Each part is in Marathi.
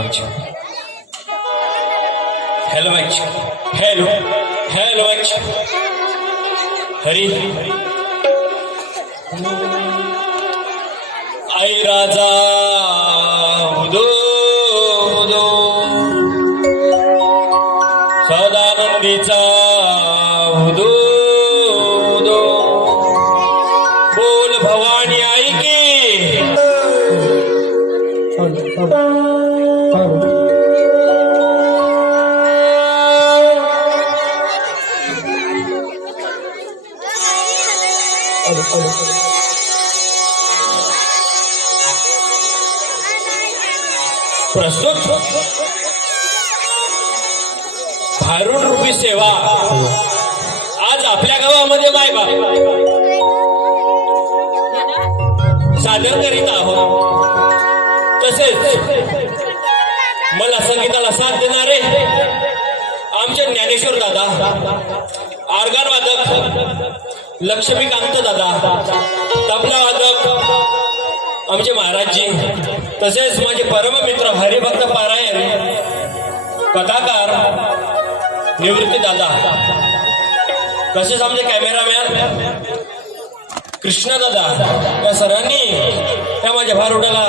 action. Hello action. Hello. Hello action. Hari. Ai Raja. Organ वादक लक्ष्मीकांत दादा तबला वादक आमचे महाराजजी तसेच माझे परममित्र हरिभक्त पारायण कथाकार निवृत्ती दादा. तसेच आमचे कॅमेरामॅन कृष्णा दादा या सरांनी त्या माझ्या भारुडाला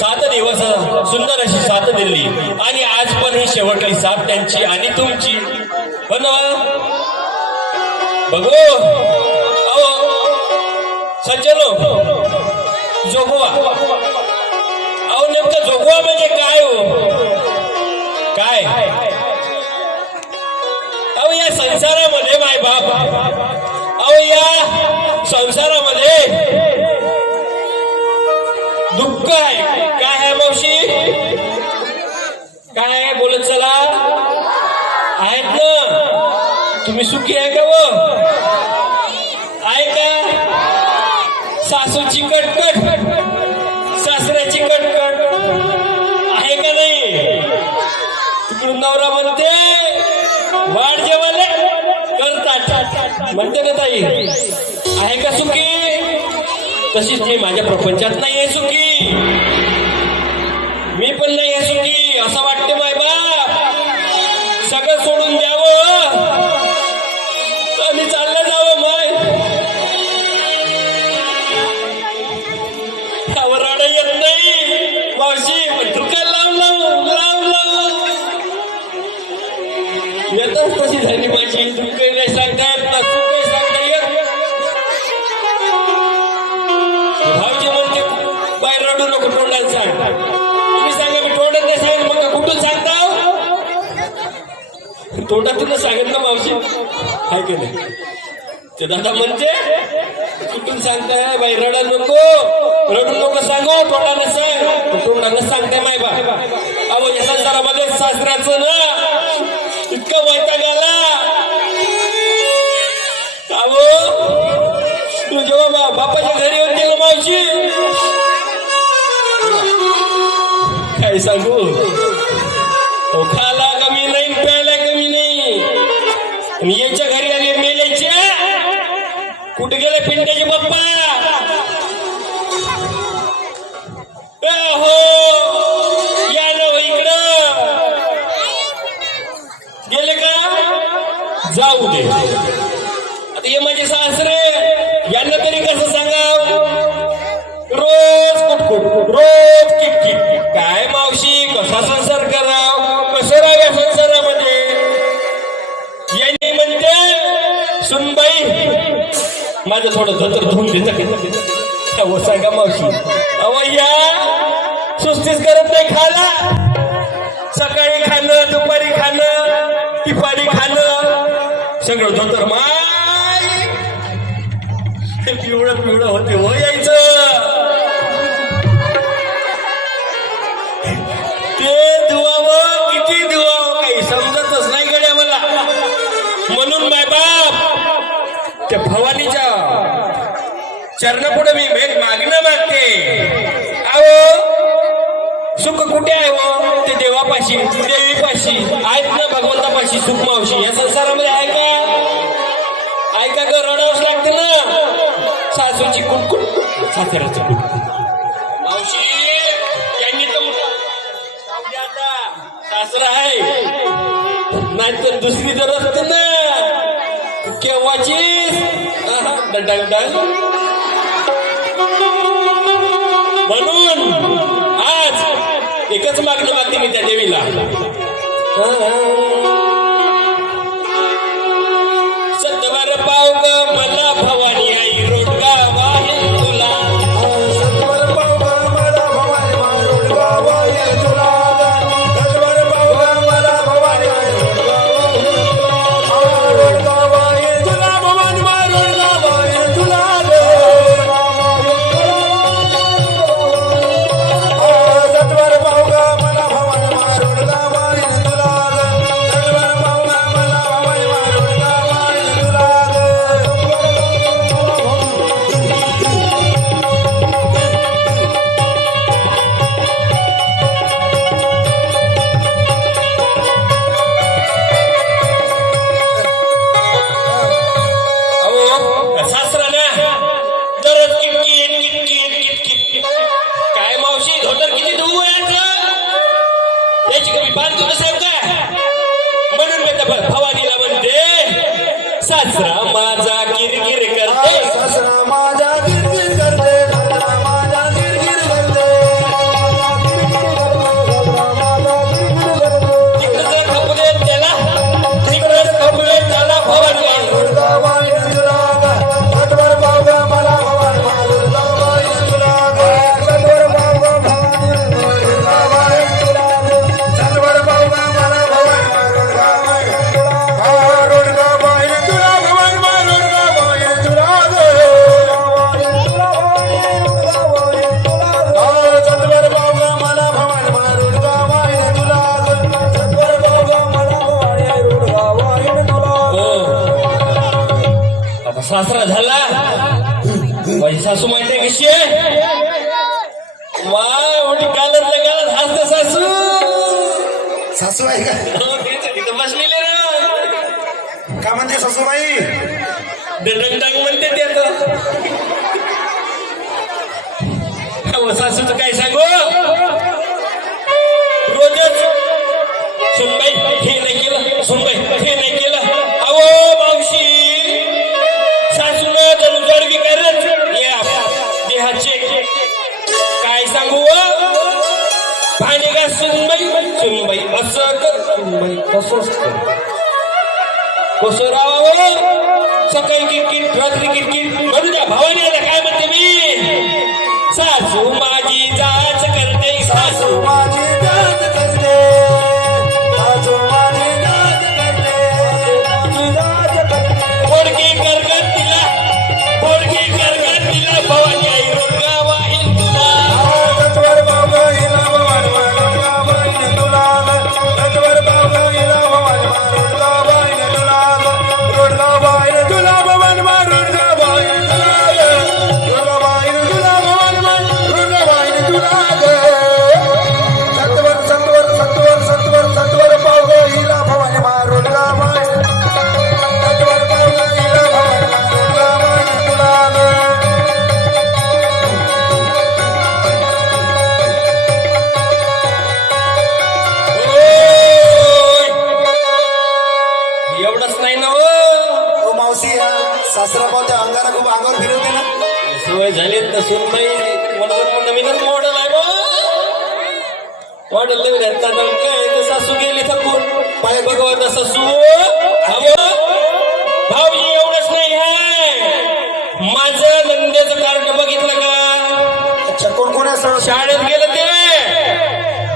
सात दिवस सुंदर अशी साथ दिली. आणि आज पण ही शेवटली साथ त्यांची आणि तुमची. हो धन्यवाद हो ना बघू अहो सज्जनो जोगवा अहो नेमकं जोगवा म्हणजे काय हो काय अहो या संसारामध्ये माय बाप अहो या संसारामध्ये दुःख सुखी आहे का व? आहे का? सासूची कटकट. सासऱ्याची कटकट. आहे का नाही? तिकडून नवरा म्हणते वाढ जेवाले करतात. म्हणते का ताई आहे का सुखी? तशीच ते माझ्या प्रपंचात नाही आहे सुखी. तोटा तुला ना मावशी? हाय की नाही? ते दादा म्हणते कुठून सांगताय? बाई रडा नको. रडू नको सांगू तोंडानं सांग. तोंडानं सांगताय माय बा अहो या मध्ये सासऱ्याचं ना माझे सासरे यांना तरी कसं सांगाव? रोज कुटकुट रोज किटकिट काय मावशी कसा संसार कराव? कसं राहाव्या संसारामध्ये? यांनी म्हणते सुनबाई माझं थोडं धतर धुवून देत हो सांगा मावशी अहो या सुस्तीच करत नाही खाला सकाळी खाणं दुपारी खाणं तिपारी खाणं सगळं धोतर मा हे पिवळं पिवळं होते. हो यायचं. ते धुवावं किती धुवावं काही समजतच नाही गड्या मला. म्हणून माय बाप त्या भवानीच्या चरणापुढे मी भेट मागणं मागते. अहो सुख कुठे आहे हो ते देवापाशी देवीपाशी आहेत ना भगवंतापाशी सुख मावशी. या संसारामध्ये आहे सासूची कुटकुट सासऱ्याचं कुटकुट मावशी यांनी तर आता सासरा आहे. नाहीतर दुसरी जर असते ना केव्हाची? म्हणून आज एकच मागणी मागते मी त्या देवीला. माहिती वा एवढी गालत गालत हसते सासू. सासू आहे का? हो, तेच आहे, तिथं बसलेले ना. का म्हणते सासूबाई? डंग डंग म्हणते ते आता. अहो, सासूचं काय सांगू? रोजच सुनबाई हे नाही केलं सुनबाई हे नाही केलं. असं कर सुनबाई तसंच कर कसं राहावं? सकाळी किटकिट रात्री किटकिट. म्हणू द्या भावाने आता काय म्हणते मी? सासू माझी एवढंच नाही ना हो ओ मावशी या सासरा पावत्या अंगारा खूप अंगावर फिरवते ना. सोय झाली तर सुनबाई म्हणून नवीनच मॉडेल आहे मॉडेल नवीन आहे आता काय तर सासू गेली थकून पाय भगवत सासू हवं भाऊजी एवढंच नाही आहे. माझं नंद्याचं कार्ड बघितलं का? अच्छा कोण कोण शाळेत गेलं ते.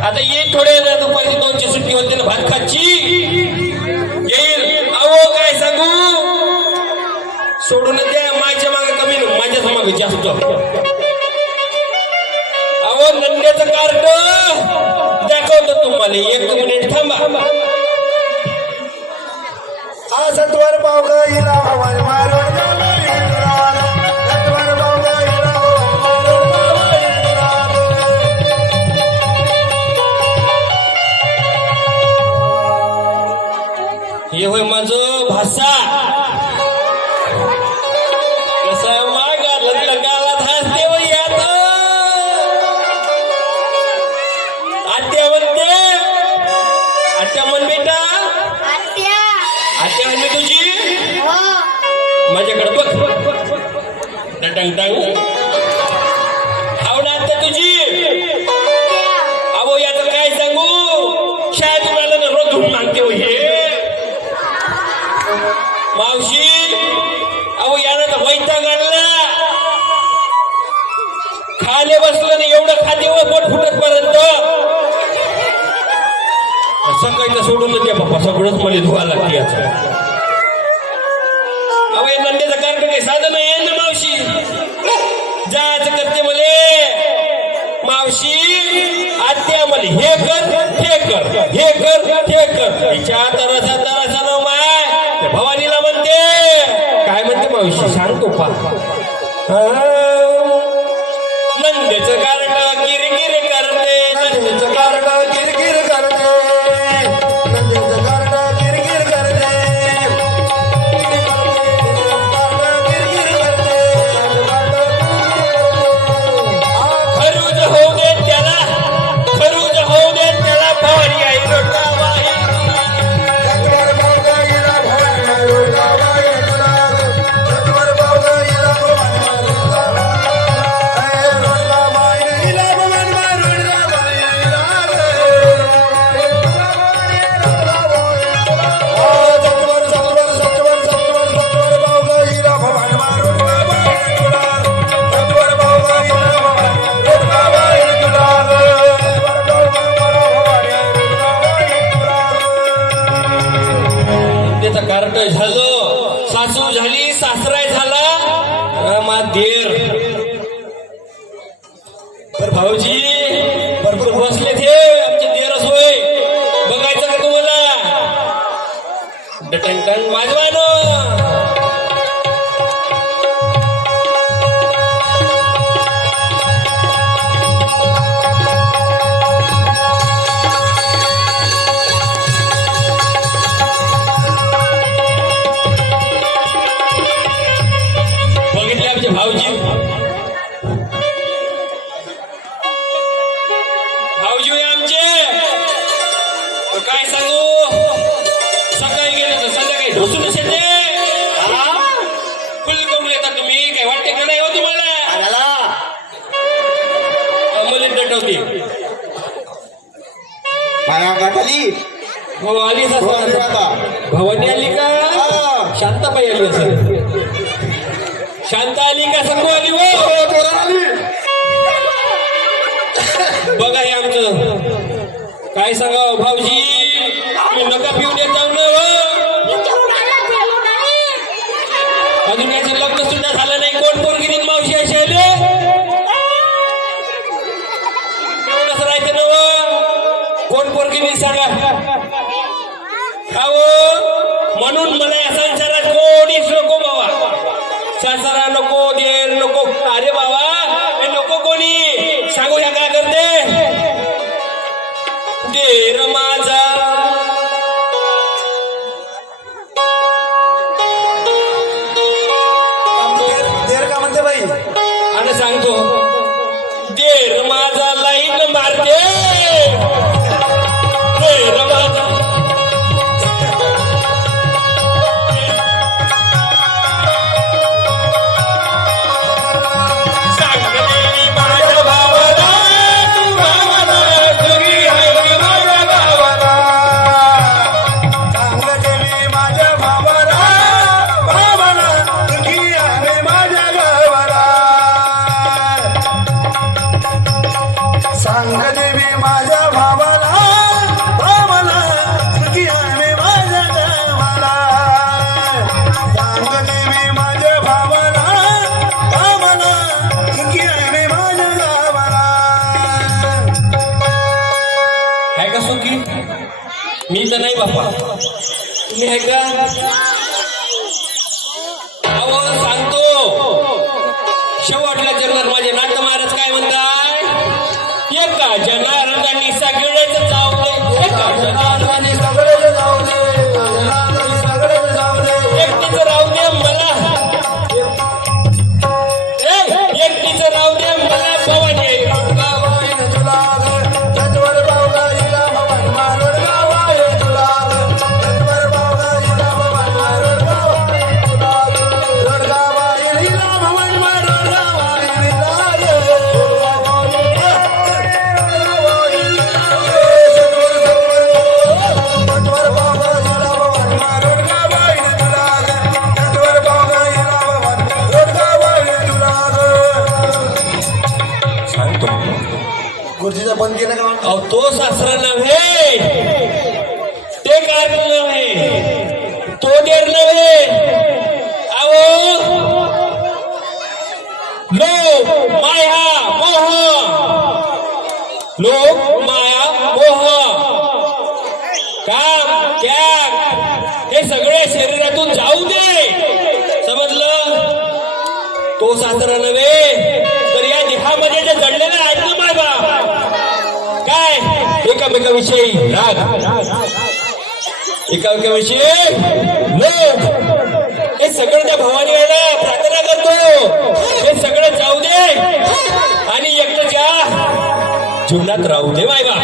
आता येईल थोडे दुपारी दोनची सुट्टी होते ना भात खाची माझ्या मागे कमी नाही, माझ्याच मागे जास्त अहो नंद्याचं कार्ड! दाखवतो तुम्हाला एक मिनिट थांबा. हा सत्वर पावगा हिला हे होय माझं भाषा. सोडून द्या बाप्पा. सगळंच मला धुवा लागते याचा. अवय नंद्याचा कार्यक्रम काय साधन आहे ना मावशी? जायचं करते मले. मावशी आत्या मले. हे कर हे कर. हे कर हे कर. हिच्या तराचा तराचा नाव माय. भवानीला म्हणते. काय म्हणते मावशी? सांगतो पा. हा? नव्हती मला गाठाली. हो आली भवानी आता. आली का? शांताबाई आली सर? शांता आली का संगू आली हो? आली. बघा हे आमचं. काय सांगाव भाऊजी? कधी विसरणार खाओ. म्हणून मला या संसारात कोणीच नको बाबा. संसारात বাবা। তুমি একা बंद केला का अहो तो सासरा नव्हे. ते कारण नव्हे. तो देर नव्हे. अहो. लोक माया मोह. लोक माया मोह. काम त्याग हे सगळे शरीरातून जाऊ दे. समजलं? तो सासरा नव्हे. एकामेकाविषयी राग. एकामेकाविषयी लोक हे सगळं त्या भवानी यायला प्रार्थना करतो. हे सगळं जाऊ दे. आणि एकट्याच्या जीवनात राहू दे बायबा